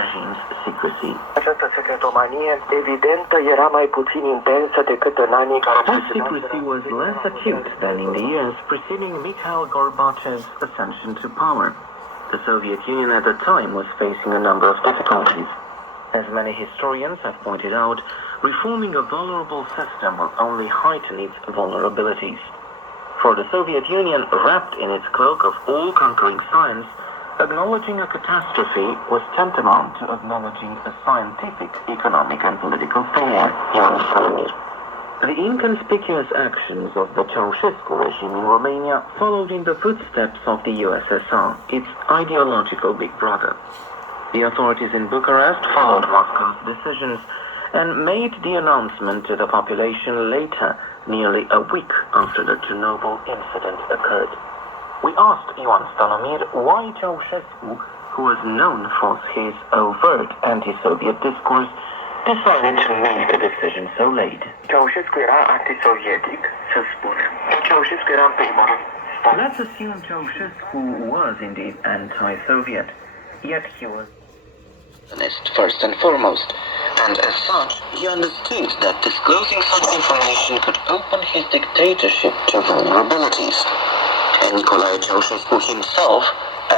regime's secrecy. Această secretomanie evidentă era mai puțin intensă decât în anii care This secrecy was less acute than in the years preceding Mikhail Gorbachev's ascension to power. The Soviet Union at the time was facing a number of difficulties. As many historians have pointed out, reforming a vulnerable system will only heighten its vulnerabilities. For the Soviet Union, wrapped in its cloak of all-conquering science, acknowledging a catastrophe was tantamount to acknowledging a scientific, economic and political failure. The inconspicuous actions of the Ceausescu regime in Romania followed in the footsteps of the USSR, its ideological big brother. The authorities in Bucharest followed Moscow's decisions and made the announcement to the population later, nearly a week after the Chernobyl incident occurred. We asked Ioan Stanomir why Ceausescu, who was known for his overt anti-Soviet discourse, decided to make the decision so late. Ceausescu era antisovietic, să spunem. Ceausescu era în primul rând. Let's assume Ceausescu was indeed anti-Soviet, yet he was first and foremost, and as such, he understood that disclosing such information could open his dictatorship to vulnerabilities. And Nicolae Ceausescu himself,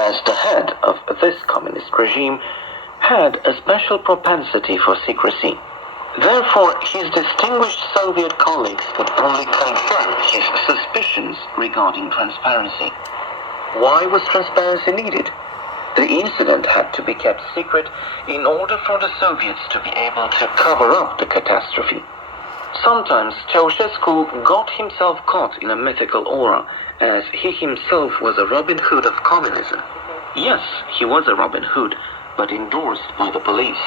as the head of this communist regime, had a special propensity for secrecy. Therefore, his distinguished Soviet colleagues could only confirm his suspicions regarding transparency. Why was transparency needed? The incident had to be kept secret in order for the Soviets to be able to cover up the catastrophe. Sometimes Ceausescu got himself caught in a mythical aura, as he himself was a Robin Hood of communism. Yes, he was a Robin Hood, but endorsed by the police.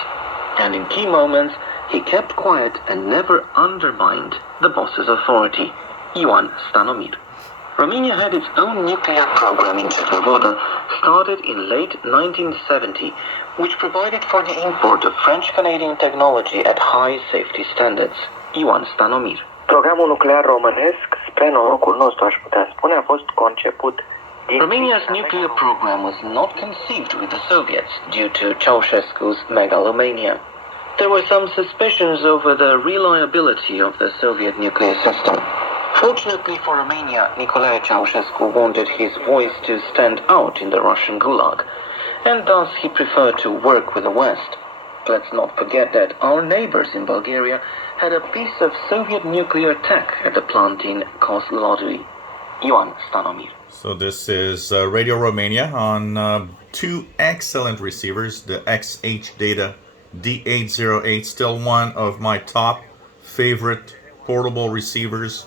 And in key moments, he kept quiet and never undermined the boss's authority, Ioan Stanomir. Romania had its own nuclear program in Chernobyl, started in late 1970, which provided for the import of French-Canadian technology at high safety standards. Ioan Stanomir. Programul nuclear românesc, spre norocul nostru aș putea spune, a fost conceput Romania's nuclear program was not conceived with the Soviets due to Ceausescu's megalomania. There were some suspicions over the reliability of the Soviet nuclear system. Fortunately for Romania, Nicolae Ceausescu wanted his voice to stand out in the Russian Gulag, and thus he preferred to work with the West. Let's not forget that our neighbors in Bulgaria had a piece of Soviet nuclear tech at the plant in Kozlodui. Ioan Stanomir. So this is Radio Romania on two excellent receivers, the XHDATA D808, still one of my top favorite portable receivers.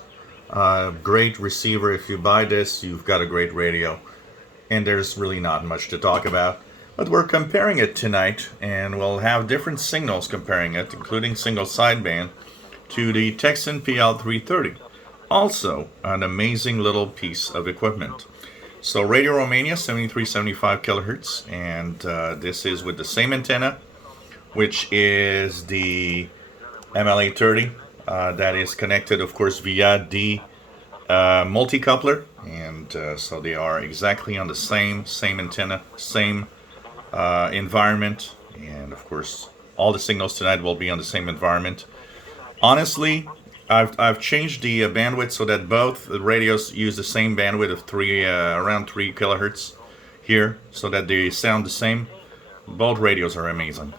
Great receiver. If you buy this, you've got a great radio. And there's really not much to talk about. But we're comparing it tonight, and we'll have different signals comparing it, including single sideband, to the Tecsun PL-330. Also, an amazing little piece of equipment. So Radio Romania, 7375 kHz, and this is with the same antenna, which is the MLA-30. That is connected, of course, via the multi-coupler, and so they are exactly on the same antenna, same environment, and of course all the signals tonight will be on the same environment. Honestly, I've changed the bandwidth so that both the radios use the same bandwidth of around 3 kHz here, so that they sound the same. Both radios are amazing.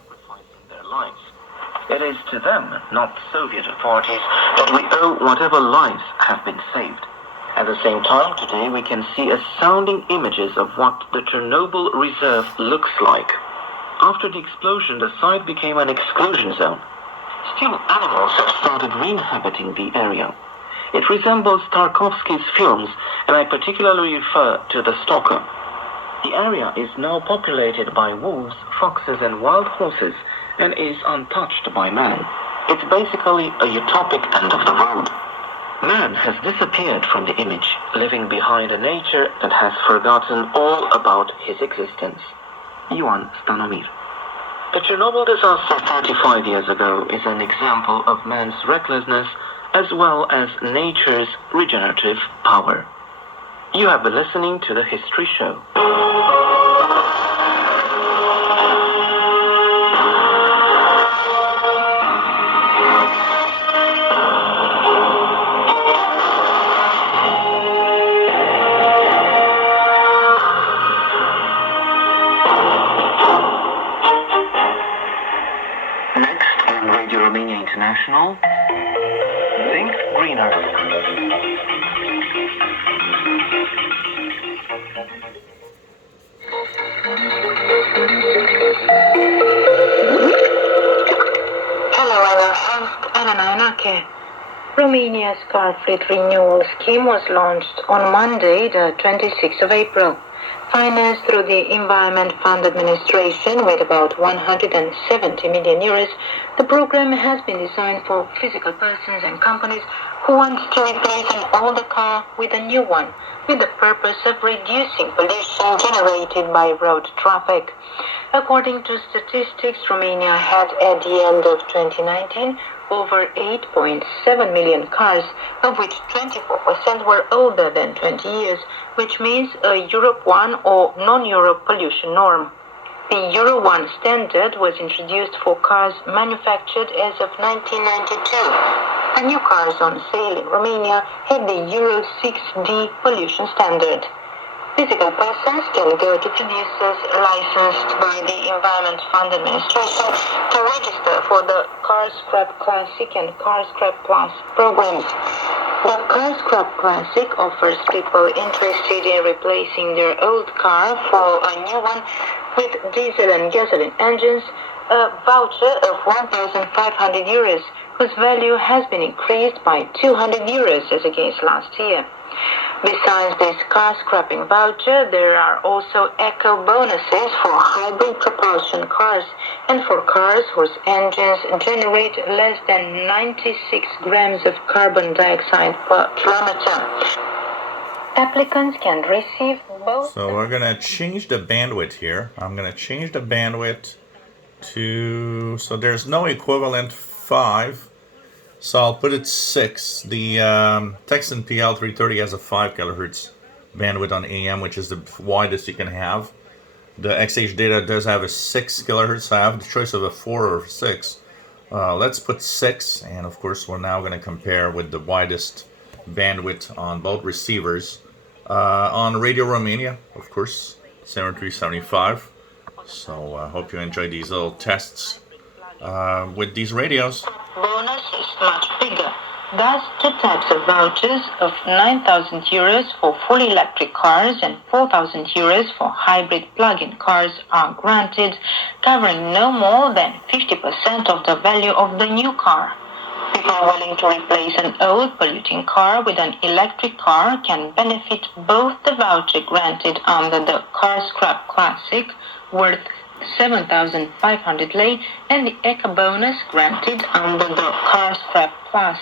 It is to them, not Soviet authorities, that we owe whatever lives have been saved. At the same time, today we can see astounding images of what the Chernobyl reserve looks like. After the explosion, the site became an exclusion zone. Still, animals have started re-inhabiting the area. It resembles Tarkovsky's films, and I particularly refer to The Stalker. The area is now populated by wolves, foxes, and wild horses, and is untouched by man. It's basically a utopic end of the world. Man has disappeared from the image, leaving behind a nature that has forgotten all about his existence. Ioan Stanomir. The Chernobyl disaster 35 years ago is an example of man's recklessness as well as nature's regenerative power. You have been listening to The History Show. International. Think greener. Hello, I'm host Anna Nake. Romania's car fleet renewal scheme was launched on Monday, the 26th of April. Financed through the Environment Fund Administration with about 170 million euros, the program has been designed for physical persons and companies who want to replace an older car with a new one, with the purpose of reducing pollution generated by road traffic. According to statistics, Romania had at the end of 2019 over 8.7 million cars, of which 24% were older than 20 years, which means a Europe 1 or non-Europe pollution norm. The Euro 1 standard was introduced for cars manufactured as of 1992. And new cars on sale in Romania had the Euro 6D pollution standard. Physical persons can go to producers licensed by the Environment Fund Administration to register for the Car Scrap Classic and Car Scrap Plus programs. The Car Scrap Classic offers people interested in replacing their old car for a new one with diesel and gasoline engines a voucher of 1,500 euros, whose value has been increased by 200 euros as against last year. Besides this car scrapping voucher, there are also eco bonuses for hybrid propulsion cars and for cars whose engines generate less than 96 grams of carbon dioxide per kilometer. Applicants can receive both. So we're going to change the bandwidth here. I'm going to change the bandwidth to, so there's no equivalent 5. So I'll put it 6. The Tecsun PL-330 has a 5 kHz bandwidth on AM, which is the widest you can have. The XHDATA does have a 6 kHz, so I have the choice of a 4 or 6. Let's put 6, and of course we're now going to compare with the widest bandwidth on both receivers. On Radio Romania, of course, 7375. So I hope you enjoy these little tests with these radios. Bonus is much bigger. Thus, two types of vouchers of 9,000 euros for fully electric cars and 4,000 euros for hybrid plug-in cars are granted, covering no more than 50% of the value of the new car. People willing to replace an old polluting car with an electric car can benefit both the voucher granted under the Car Scrap Classic, worth 7,500 lei, and the eco bonus granted under the Car Scrap Plus.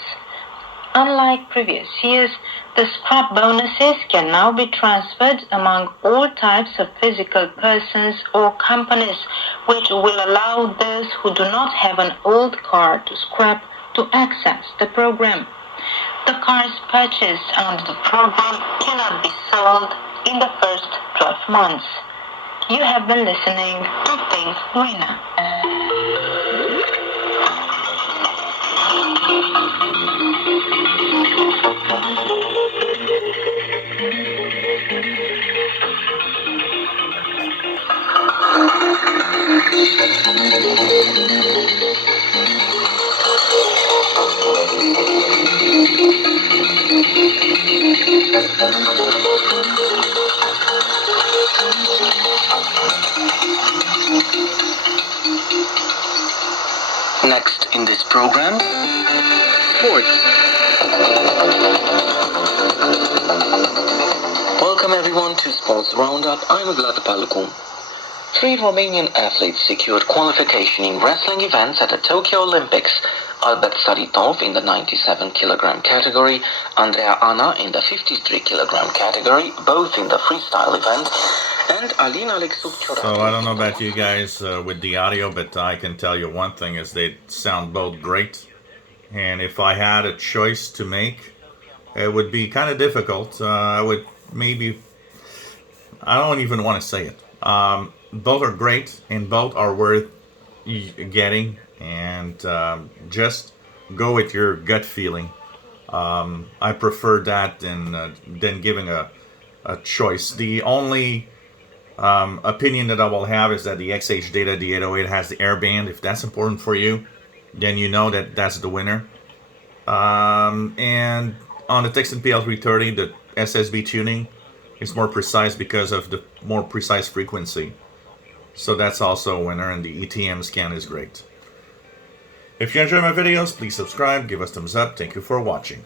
Unlike previous years, the scrap bonuses can now be transferred among all types of physical persons or companies, which will allow those who do not have an old car to scrap to access the program. The cars purchased under the program cannot be sold in the first 12 months. You have been listening to Think Greener. Next in this program, sports. Welcome everyone to Sports Roundup. I'm Vlad Palucu. 3 Romanian athletes secured qualification in wrestling events at the Tokyo Olympics. Albert Saritov in the 97 kg category, Andrea Ana in the 53 kg category, both in the freestyle event, and Alina Alexuk-Cioranu. So I don't know about you guys with the audio, but I can tell you one thing is they sound both great. And if I had a choice to make, it would be kind of difficult. I would maybe, I don't even want to say it. Both are great and both are worth getting, and just go with your gut feeling. I prefer that than giving a choice. The only opinion that I will have is that the XHDATA D808 has the airband. If that's important for you, then you know that that's the winner. And on the Tecsun PL-330, the SSB tuning is more precise because of the more precise frequency. So that's also a winner, and the ETM scan is great. If you enjoy my videos, please subscribe, give us thumbs up. Thank you for watching.